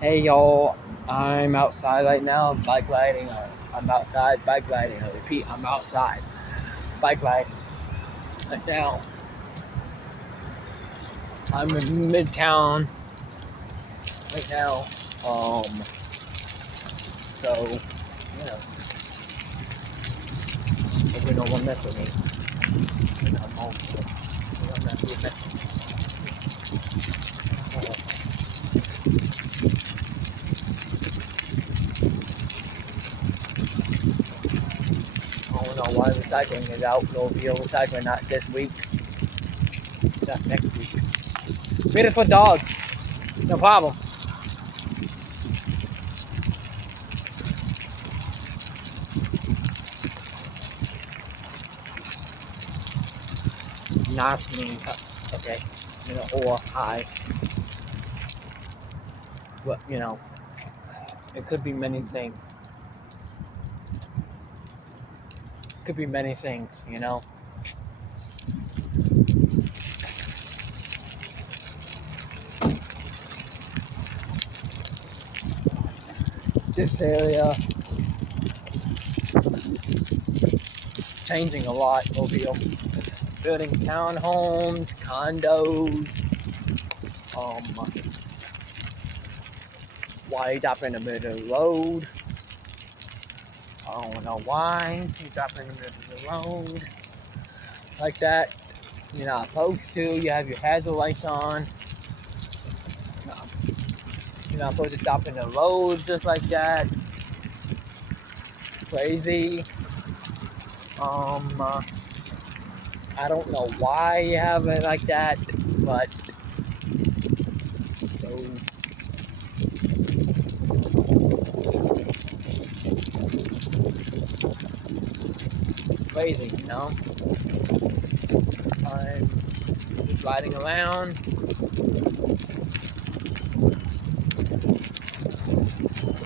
Hey y'all, I'm outside right now bike riding. I'm outside bike riding. I repeat, I'm outside bike riding. Right now, I'm in Midtown right now. Um, so, you know, hopefully no one mess with me. You know, no one mess with me. I don't know why recycling is out. No vehicle recycling, not this week, not next week. Beautiful dog, no problem. Not me. Okay, or hi. But, it could be many things. Could be many things. This area changing a lot, Mobile. Building townhomes, condos, wide up in the middle of the road. I don't know why he's up in the middle of the road like that. You're not supposed to. You have your hazard lights on. You're not supposed to stop in the road just like that. Crazy. I don't know why you have it like that, but so crazy. I'm just riding around.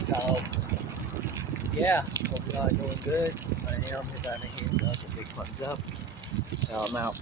So yeah, hope you all are doing good. I am. If I didn't hear a big thumbs up. So I'm out.